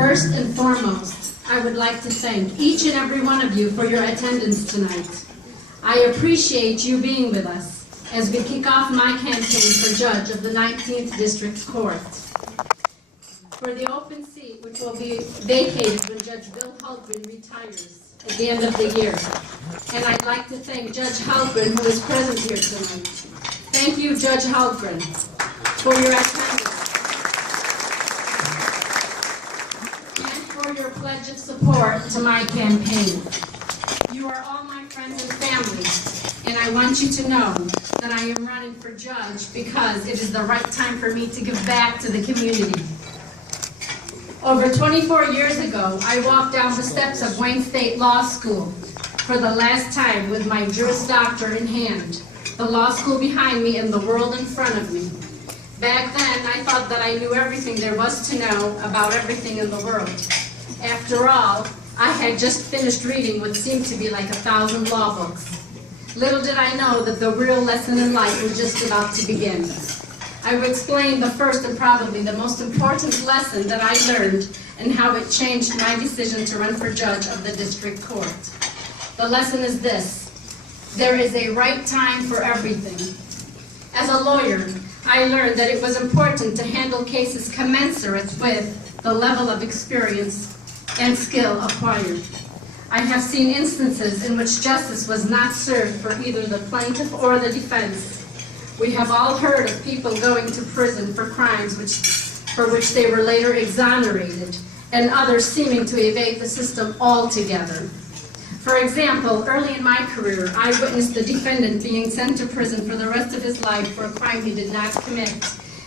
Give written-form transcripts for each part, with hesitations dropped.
First and foremost, I would like to thank each and every one of you for your attendance tonight. I appreciate you being with us as we kick off my campaign for judge of the 19th District Court. For the open seat, which will be vacated when Judge Bill Halprin retires at the end of the year. And I'd like to thank Judge Halprin, who is present here tonight. Thank you, Judge Halprin, for your attendance and for your pledge of support to my campaign. You are all my friends and family, and I want you to know that I am running for judge because it is the right time for me to give back to the community. Over 24 years ago, I walked down the steps of Wayne State Law School for the last time with my Juris Doctor in hand, the law school behind me and the world in front of me. Back then, I thought that I knew everything there was to know about everything in the world. After all, I had just finished reading what seemed to be like 1,000 law books. Little did I know that the real lesson in life was just about to begin. I will explain the first and probably the most important lesson that I learned and how it changed my decision to run for judge of the district court. The lesson is this: there is a right time for everything. As a lawyer, I learned that it was important to handle cases commensurate with the level of experience and skill acquired. I have seen instances in which justice was not served for either the plaintiff or the defense. We have all heard of people going to prison for crimes for which they were later exonerated, and others seeming to evade the system altogether. For example, early in my career, I witnessed the defendant being sent to prison for the rest of his life for a crime he did not commit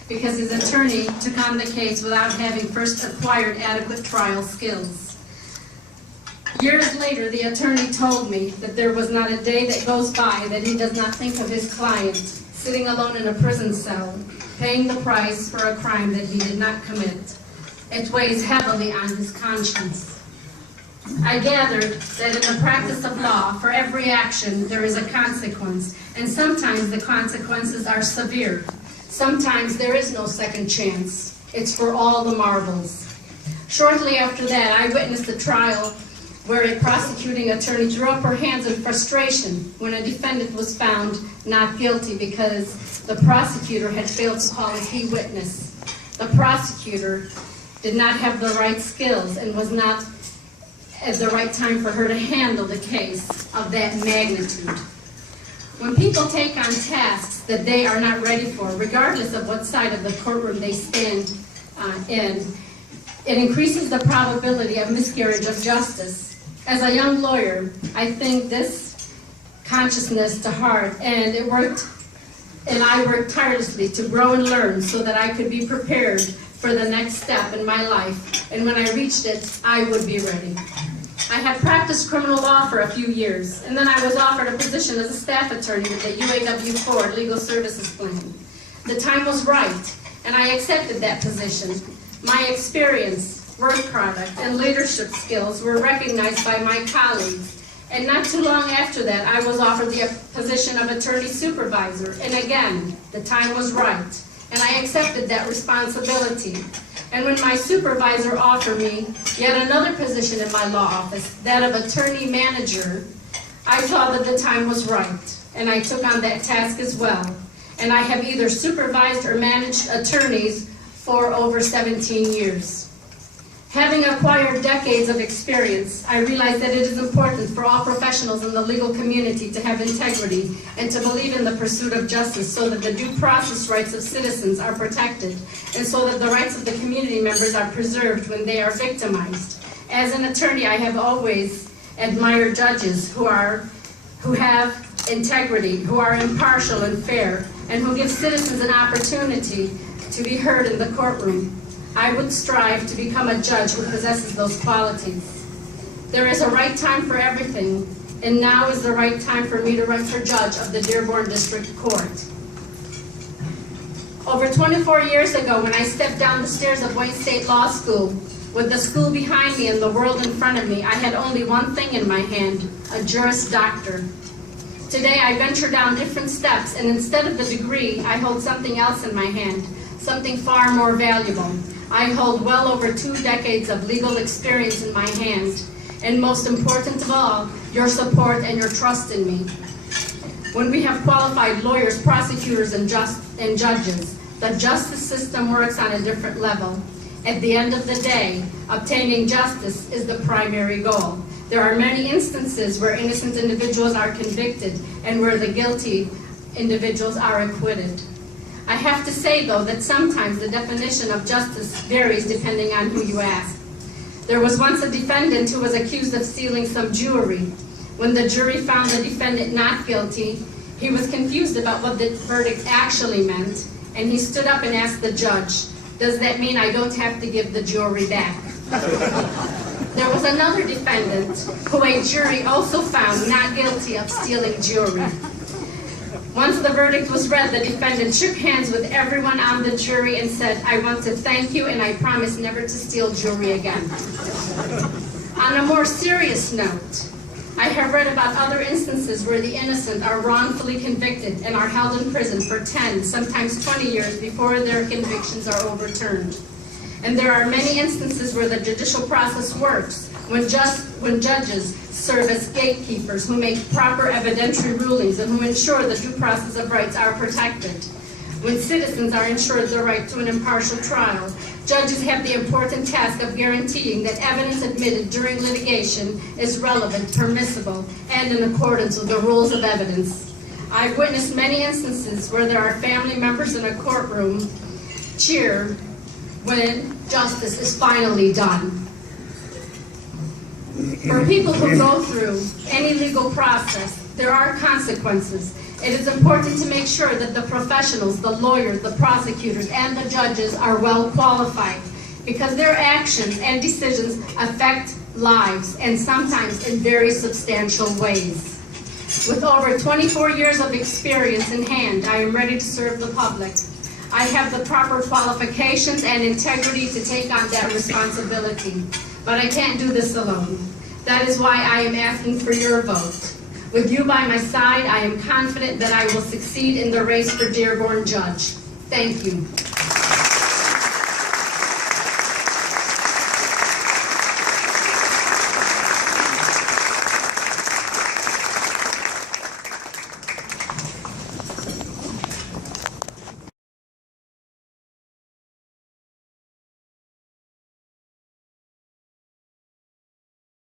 because his attorney took on the case without having first acquired adequate trial skills. Years later, the attorney told me that there was not a day that goes by that he does not think of his client sitting alone in a prison cell, paying the price for a crime that he did not commit. It weighs heavily on his conscience. I gathered that in the practice of law, for every action there is a consequence, and sometimes the consequences are severe. Sometimes there is no second chance. It's for all the marbles. Shortly after that, I witnessed a trial where a prosecuting attorney threw up her hands in frustration when a defendant was found not guilty because the prosecutor had failed to call a key witness. The prosecutor did not have the right skills and was not at the right time for her to handle the case of that magnitude. When people take on tasks that they are not ready for, regardless of what side of the courtroom they stand in, it increases the probability of miscarriage of justice. As a young lawyer, I think this consciousness to heart, and I worked tirelessly to grow and learn so that I could be prepared for the next step in my life, and when I reached it, I would be ready. I had practiced criminal law for a few years, and then I was offered a position as a staff attorney with the UAW Ford Legal Services Plan. The time was right, and I accepted that position. My experience, work product, and leadership skills were recognized by my colleagues. And not too long after that, I was offered the position of attorney supervisor. And again, the time was right. And I accepted that responsibility. And when my supervisor offered me yet another position in my law office, that of attorney manager, I saw that the time was right. And I took on that task as well. And I have either supervised or managed attorneys for over 17 years. Having acquired decades of experience, I realize that it is important for all professionals in the legal community to have integrity and to believe in the pursuit of justice so that the due process rights of citizens are protected and so that the rights of the community members are preserved when they are victimized. As an attorney, I have always admired judges who have integrity, who are impartial and fair, and who give citizens an opportunity to be heard in the courtroom. I would strive to become a judge who possesses those qualities. There is a right time for everything, and now is the right time for me to run for judge of the Dearborn District Court. Over 24 years ago, when I stepped down the stairs of Wayne State Law School, with the school behind me and the world in front of me, I had only one thing in my hand, a Juris Doctor. Today, I venture down different steps, and instead of the degree, I hold something else in my hand, something far more valuable. I hold well over 2 decades of legal experience in my hand, and most important of all, your support and your trust in me. When we have qualified lawyers, prosecutors, and judges, the justice system works on a different level. At the end of the day, obtaining justice is the primary goal. There are many instances where innocent individuals are convicted and where the guilty individuals are acquitted. I have to say, though, that sometimes the definition of justice varies depending on who you ask. There was once a defendant who was accused of stealing some jewelry. When the jury found the defendant not guilty, he was confused about what the verdict actually meant, and he stood up and asked the judge, "Does that mean I don't have to give the jewelry back?" There was another defendant who a jury also found not guilty of stealing jewelry. Once the verdict was read, the defendant shook hands with everyone on the jury and said, "I want to thank you and I promise never to steal jewelry again." On a more serious note, I have read about other instances where the innocent are wrongfully convicted and are held in prison for 10, sometimes 20 years before their convictions are overturned. And there are many instances where the judicial process works when judges serve as gatekeepers who make proper evidentiary rulings and who ensure the due process of rights are protected. When citizens are ensured the right to an impartial trial, judges have the important task of guaranteeing that evidence admitted during litigation is relevant, permissible, and in accordance with the rules of evidence. I've witnessed many instances where there are family members in a courtroom cheer when justice is finally done. For people who go through any legal process, there are consequences. It is important to make sure that the professionals, the lawyers, the prosecutors, and the judges are well qualified, because their actions and decisions affect lives, and sometimes in very substantial ways. With over 24 years of experience in hand, I am ready to serve the public. I have the proper qualifications and integrity to take on that responsibility, but I can't do this alone. That is why I am asking for your vote. With you by my side, I am confident that I will succeed in the race for Dearborn Judge. Thank you.